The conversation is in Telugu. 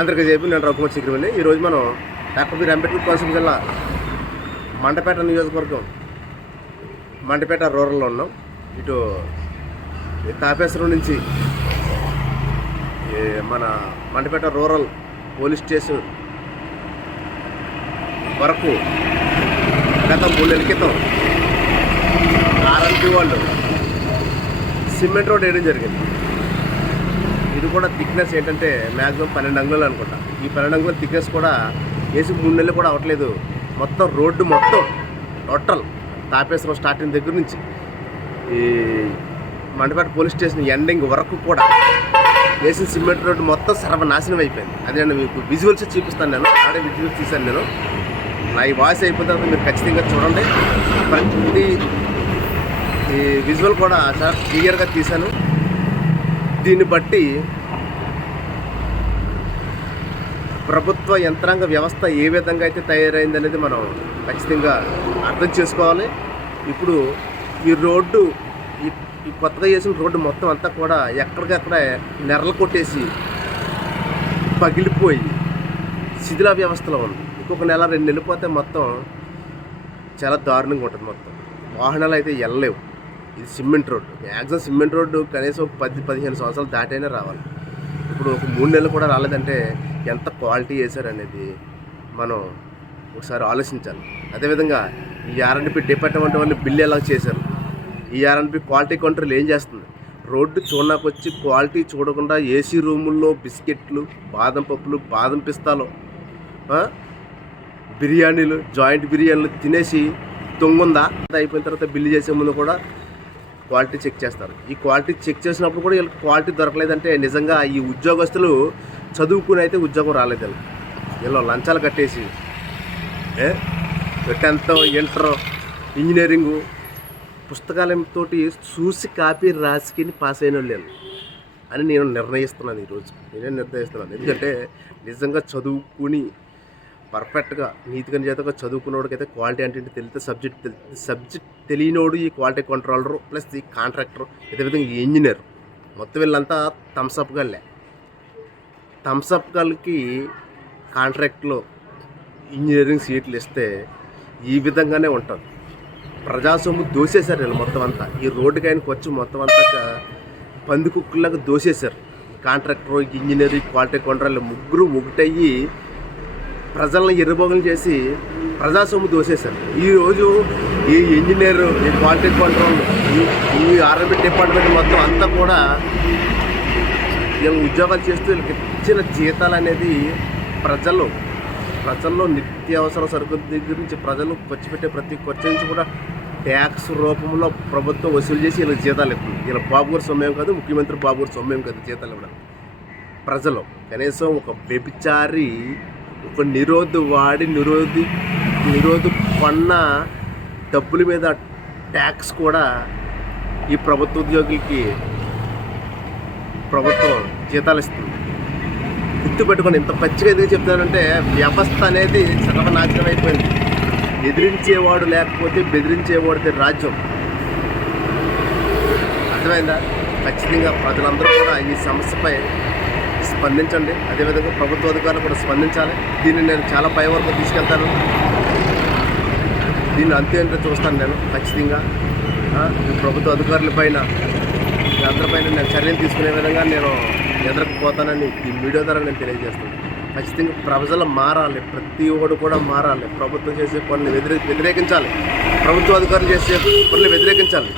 అందరికీ చెప్పి నేను రఘుమతి శిఖరమని. ఈరోజు మనం డాక్టర్ బి అంబేద్కర్ కోనసీమ జిల్లా మండపేట నియోజకవర్గం మండపేట రూరల్లో ఉన్నాం. ఇటు తాపేశ్వరం నుంచి మన మండపేట రూరల్ పోలీస్ స్టేషన్ వరకు గత 3 నెలల క్రితం ఆర్ఎంపీ వాళ్ళు సిమెంట్ రోడ్ వేయడం జరిగింది. ఇది కూడా థిక్నెస్ ఏంటంటే మ్యాక్సిమం 12 అంగుళాలు అనుకుంటా. ఈ 12 అంగుళాల థిక్నెస్ కూడా వేసి 3 నెలలు కూడా అవ్వట్లేదు. మొత్తం రోడ్డు మొత్తం టోటల్ తాపేశ్వరం స్టార్టింగ్ దగ్గర నుంచి ఈ మండపేట పోలీస్ స్టేషన్ ఎండింగ్ వరకు కూడా వేసిన సిమెంట్ రోడ్డు మొత్తం సర్వనాశనం అయిపోయింది. అదే నేను మీకు విజువల్స్ చూపిస్తాను. నేను ఆడే విజువల్స్ తీశాను. నేను నా ఈ వాయిస్ అయిపోయిన తర్వాత మీరు ఖచ్చితంగా చూడండి. ప్రతి ఈ విజువల్ కూడా చాలా క్లియర్గా తీశాను. దీన్ని బట్టి ప్రభుత్వ యంత్రాంగ వ్యవస్థ ఏ విధంగా అయితే తయారైంది అనేది మనం ఖచ్చితంగా అర్థం చేసుకోవాలి. ఇప్పుడు ఈ రోడ్డు ఈ కొత్తగా చేసిన రోడ్డు మొత్తం అంతా కూడా ఎక్కడికక్కడ నెరలు కొట్టేసి పగిలిపోయి శిథిల వ్యవస్థలో ఉంది. ఇంకొక నెల 2 నెలలు పోతే మొత్తం చాలా దారుణంగా ఉంటుంది. మొత్తం వాహనాలు అయితే వెళ్ళలేవు. ఇది cement road. Maximum cement road కనీసం 10-15 సంవత్సరాలు దాటైనా రావాలి. ఇప్పుడు ఒక 3 నెలలు కూడా రాలేదంటే ఎంత క్వాలిటీ చేశారనేది మనం ఒకసారి ఆలోచించాలి. అదేవిధంగా ఈ ఆర్ఎండ్బి డిపార్ట్మెంట్ వాళ్ళు బిల్లు ఎలా చేశారు, ఈ ఆర్ఎండ్బి క్వాలిటీ కంట్రోల్ ఏం చేస్తుంది? రోడ్డు చూడడానికి వచ్చి క్వాలిటీ చూడకుండా ఏసీ రూముల్లో బిస్కెట్లు, బాదం పప్పులు, బాదం పిస్తాలు, బిర్యానీలు, జాయింట్ బిర్యానీలు తినేసి తొంగుందా అయిపోయిన తర్వాత బిల్లు చేసే ముందు కూడా క్వాలిటీ చెక్ చేస్తారు. ఈ క్వాలిటీ చెక్ చేసినప్పుడు కూడా వీళ్ళకి క్వాలిటీ దొరకలేదంటే నిజంగా ఈ ఉద్యోగస్తులు చదువుకుని అయితే ఉద్యోగం రాలేదు. వీళ్ళు లంచాలు కట్టేసి 10th, ఇంటర్, ఇంజనీరింగు పుస్తకాలతో చూసి కాపీ రాసుకుని పాస్ అయిన వాళ్ళు అని నేను నిర్ణయిస్తున్నాను. ఈరోజు నేనే నిర్ణయిస్తున్నాను. ఎందుకంటే నిజంగా చదువుకుని పర్ఫెక్ట్గా నీతిగా చేతగా చదువుకున్నోడికైతే క్వాలిటీ అంటే తెలిస్తే సబ్జెక్ట్ తెలియనోడు ఈ క్వాలిటీ కంట్రోలరు ప్లస్ ఈ కాంట్రాక్టరు, అదేవిధంగా ఈ ఇంజనీర్ మొత్తం వీళ్ళంతా థమ్స్అప్ గల్కి కాంట్రాక్ట్లో ఇంజనీరింగ్ సీట్లు ఇస్తే ఈ విధంగానే ఉంటుంది. ప్రజాసొమ్ము దోసేశారు వీళ్ళు మొత్తం అంతా. ఈ రోడ్డుకైనాకి వచ్చి మొత్తం అంతా పందికుక్కులాగా దోసేశారు. కాంట్రాక్టర్, ఇంజనీర్, క్వాలిటీ కంట్రోల్ ముగ్గురు ఒకటయ్యి ప్రజలను ఎర్రబోగలు చేసి ప్రజాసొమ్ము దోసేశారు. ఈరోజు ఈ ఇంజనీర్, ఈ క్వాలిటీ కంట్రోల్, ఈ ఆర్ఎండ్బి డిపార్ట్మెంట్ మొత్తం అంతా కూడా వీళ్ళు ఉద్యోగాలు చేస్తూ వీళ్ళకి ఇచ్చిన జీతాలు అనేది ప్రజల్లో నిత్యావసర సరుకుల దగ్గర నుంచి ప్రజలు ఖర్చు పెట్టే ప్రతి ఖర్చు నుంచి కూడా ట్యాక్స్ రూపంలో ప్రభుత్వం వసూలు చేసి వీళ్ళకి జీతాలు ఇస్తుంది. వీళ్ళ బాబు గారు సొమ్మేం కాదు, ముఖ్యమంత్రి బాబు గారు సొమ్మేం కాదు జీతాలు ఇవ్వడం. ప్రజలు కనీసం ఒక వ్యభిచారి, ఒక నిరోధు కొన్న డబ్బుల మీద ట్యాక్స్ కూడా ఈ ప్రభుత్వ ఉద్యోగులకి ప్రభుత్వం జీతాలు ఇస్తుంది. గుర్తుపెట్టుకొని ఇంత పచ్చిగా ఎందుకు చెప్తానంటే వ్యవస్థ అనేది సర్వనాశనం అయిపోయింది. ఎదిరించేవాడు లేకపోతే బెదిరించేవాడితే రాజ్యం. అర్థమైందా? ఖచ్చితంగా ప్రజలందరూ కూడా ఈ సమస్యపై స్పందించండి. అదేవిధంగా ప్రభుత్వ అధికారులు కూడా స్పందించాలి. దీన్ని నేను చాలా పై వరకు తీసుకెళ్తాను. దీన్ని అంతే చూస్తాను నేను ఖచ్చితంగా. ప్రభుత్వ అధికారుల పైన అందరిపైన నేను చర్యలు తీసుకునే విధంగా నేను ఎదురకపోతానని ఈ వీడియో ద్వారా నేను తెలియజేస్తాను. ఖచ్చితంగా ప్రజలు మారాలి. ప్రతి ఒక్కడు కూడా మారాలి. ప్రభుత్వం చేసే పనులు వ్యతిరేకించాలి. ప్రభుత్వ అధికారులు చేసే పనులు వ్యతిరేకించాలి.